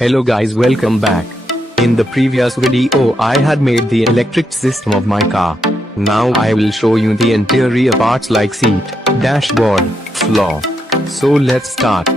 Hello guys, welcome back. In the previous video I had made the electric system of my car. Now I will show you the interior parts like seat, dashboard, floor. So let's start.